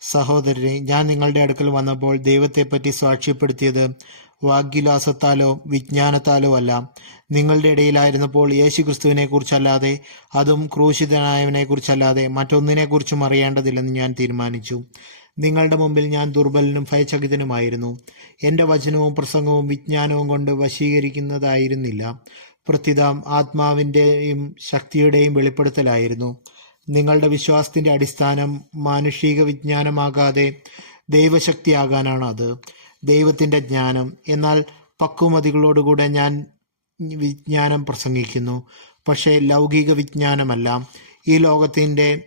സഹോദരരെ ഞാൻ നിങ്ങളുടെ അടുക്കൽ വന്നപ്പോൾ ദൈവത്തെപ്പറ്റി സാക്ഷ്യപ്പെടുത്തിയത് വാഗ്വിലാസത്താലോ വിജ്ഞാനത്താലോ അല്ല. നിങ്ങളുടെ ഇടയിലായിരുന്നപ്പോൾ യേശു ക്രിസ്തുവിനെ കുറിച്ചല്ലാതെ അതും ക്രൂശിതനായവനെ കുറിച്ചല്ലാതെ മറ്റൊന്നിനെ കുറിച്ചും അറിയേണ്ടതില്ലെന്ന് ഞാൻ തീരുമാനിച്ചു. നിങ്ങളുടെ മുമ്പിൽ ഞാൻ ദുർബലനും ഭയചകിതനുമായിരുന്നു. എന്റെ വചനവും പ്രസംഗവും വിജ്ഞാനവും കൊണ്ട് വശീകരിക്കുന്നതായിരുന്നില്ല. പ്രത്യുതം ആത്മാവിന്റെയും ശക്തിയുടെയും വെളിപ്പെടുത്തലായിരുന്നു. നിങ്ങളുടെ വിശ്വാസത്തിന്റെ അടിസ്ഥാനം മാനുഷിക വിജ്ഞാനമാകാതെ ദൈവശക്തിയാകാനാണ് അത് ദൈവത്തിന്റെ ജ്ഞാനം. എന്നാൽ പക്വമതികളോടുകൂടെ ഞാൻ വിജ്ഞാനം പ്രസംഗിക്കുന്നു. പക്ഷേ ലൗകിക വിജ്ഞാനമല്ല. ഈ ലോകത്തിന്റെ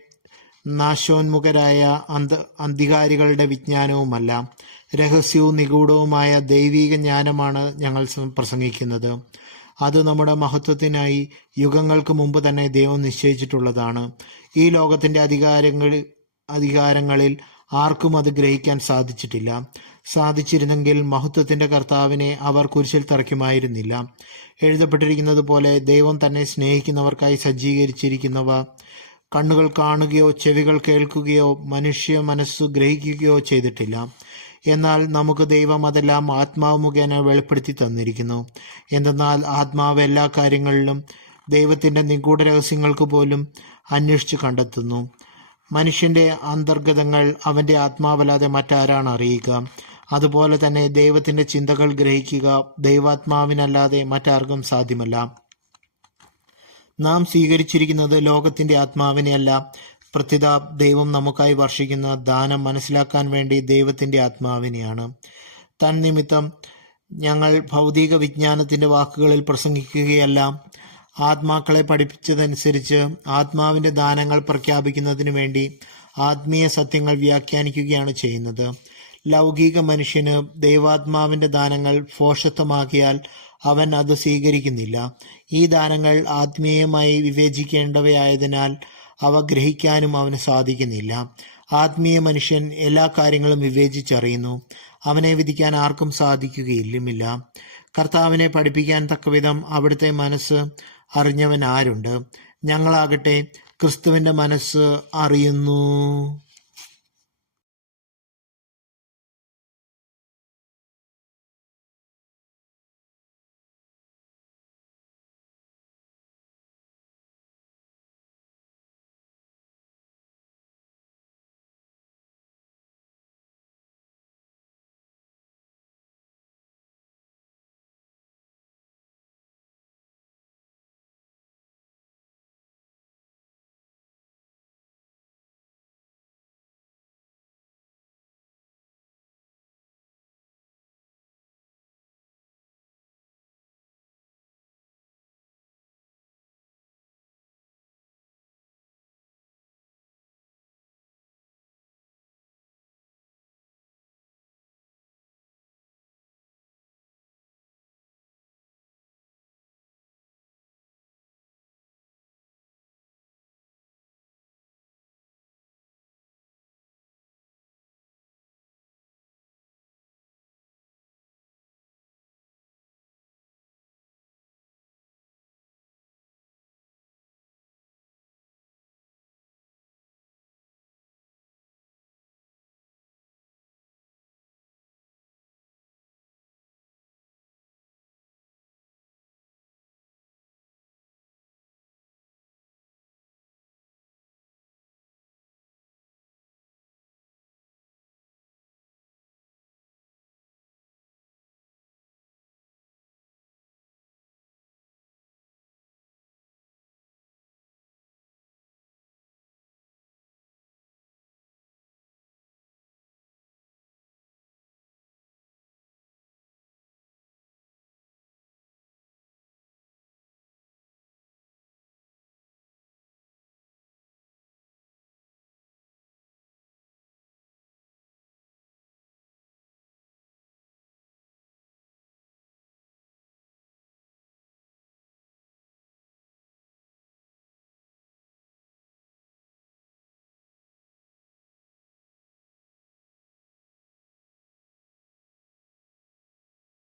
നാശോന്മുഖരായ അന്ത അധികാരികളുടെ വിജ്ഞാനവുമല്ല. രഹസ്യവും നിഗൂഢവുമായ ദൈവിക ജ്ഞാനമാണ് ഞങ്ങൾ പ്രസംഗിക്കുന്നത്. അത് നമ്മുടെ മഹത്വത്തിനായി യുഗങ്ങൾക്ക് മുമ്പ് തന്നെ ദൈവം നിശ്ചയിച്ചിട്ടുള്ളതാണ്. ഈ ലോകത്തിന്റെ അധികാരങ്ങൾ അധികാരങ്ങളിൽ ആർക്കും അത് ഗ്രഹിക്കാൻ സാധിച്ചിട്ടില്ല. സാധിച്ചിരുന്നെങ്കിൽ മഹത്വത്തിന്റെ കർത്താവിനെ അവർ കുരിശിൽ തറയ്ക്കുമായിരുന്നില്ല. എഴുതപ്പെട്ടിരിക്കുന്നത് പോലെ ദൈവം തന്നെ സ്നേഹിക്കുന്നവർക്കായി സജ്ജീകരിച്ചിരിക്കുന്നവ കണ്ണുകൾ കാണുകയോ ചെവികൾ കേൾക്കുകയോ മനുഷ്യ മനസ്സ് ഗ്രഹിക്കുകയോ ചെയ്തിട്ടില്ല. എന്നാൽ നമുക്ക് ദൈവം അതെല്ലാം ആത്മാവ് മുഖേന വെളിപ്പെടുത്തി തന്നിരിക്കുന്നു. എന്തെന്നാൽ ആത്മാവ് എല്ലാ കാര്യങ്ങളിലും ദൈവത്തിന്റെ നിഗൂഢ രഹസ്യങ്ങൾക്ക് പോലും അന്വേഷിച്ച് കണ്ടെത്തുന്നു. മനുഷ്യന്റെ അന്തർഗതങ്ങൾ അവന്റെ ആത്മാവല്ലാതെ മറ്റാരാണ് അറിയുക. അതുപോലെ തന്നെ ദൈവത്തിന്റെ ചിന്തകൾ ഗ്രഹിക്കുക ദൈവാത്മാവിനല്ലാതെ മറ്റാർക്കും സാധ്യമല്ല. നാം സ്വീകരിച്ചിരിക്കുന്നത് ലോകത്തിന്റെ ആത്മാവിനെയല്ല പ്രത്യുത ദൈവം നമുക്കായി വർഷിക്കുന്ന ദാനം മനസ്സിലാക്കാൻ വേണ്ടി ദൈവത്തിന്റെ ആത്മാവിനെയാണ്. തന്നിമിത്തം ഞങ്ങൾ ഭൗതിക വിജ്ഞാനത്തിന്റെ വാക്കുകളിൽ പ്രസംഗിക്കുകയല്ല ആത്മാക്കളെ പഠിപ്പിച്ചതനുസരിച്ച് ആത്മാവിന്റെ ദാനങ്ങൾ പ്രഖ്യാപിക്കുന്നതിന് വേണ്ടി ആത്മീയ സത്യങ്ങൾ വ്യാഖ്യാനിക്കുകയാണ് ചെയ്യുന്നത്. ലൗകിക മനുഷ്യന് ദൈവാത്മാവിന്റെ ദാനങ്ങൾ ഫോഷത്വമാക്കിയാൽ അവൻ അത് സ്വീകരിക്കുന്നില്ല. ഈ ദാനങ്ങൾ ആത്മീയമായി വിവേചിക്കേണ്ടവയായതിനാൽ അവ ഗ്രഹിക്കാനും അവന് സാധിക്കുന്നില്ല. ആത്മീയ മനുഷ്യൻ എല്ലാ കാര്യങ്ങളും വിവേചിച്ചറിയുന്നു. അവനെ വിധിക്കാൻ ആർക്കും സാധിക്കുകയില്ലുമില്ല. കർത്താവിനെ പഠിപ്പിക്കാൻ തക്കവിധം അവിടുത്തെ മനസ്സ് അറിഞ്ഞവൻ ആരുണ്ട് ഞങ്ങളാകട്ടെ ക്രിസ്തുവിന്റെ മനസ്സ് അറിയുന്നു.